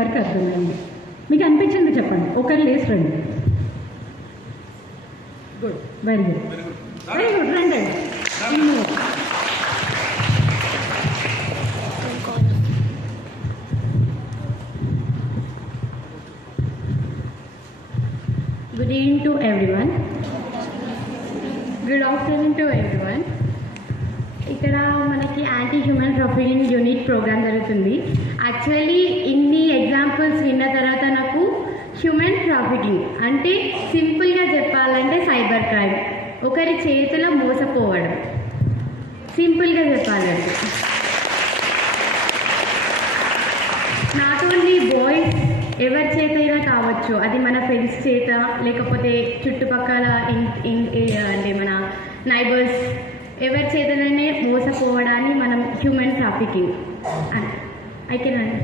అందరికీ అర్థమైంది. మీకు అనిపించింది చెప్పండి. ఒకరు లేచి రండి. Good very good very good రండి. Good evening to everyone. Good afternoon to everyone. ఇక్కడ మనకి anti human trafficking unit programme జరుగుతుంది. యాక్చువల్లీ విన్న తర్వాత నాకు హ్యూమన్ ట్రాఫికింగ్ అంటే సింపుల్గా చెప్పాలంటే సైబర్ క్రైమ్ ఒకరి చేతిలో మోసపోవడం. సింపుల్గా చెప్పాలంటే. నాట్ ఓన్లీ బాయ్స్ ఎవరి చేత అయినా కావచ్చు. అది మన ఫ్రెండ్స్ చేత లేకపోతే చుట్టుపక్కల ఇన్- ఇన్- అంటే మన నైబర్స్ ఎవరి చేతనైనా మోసపోవడాన్ని మనం హ్యూమన్ ట్రాఫికింగ్ ఐ కెన్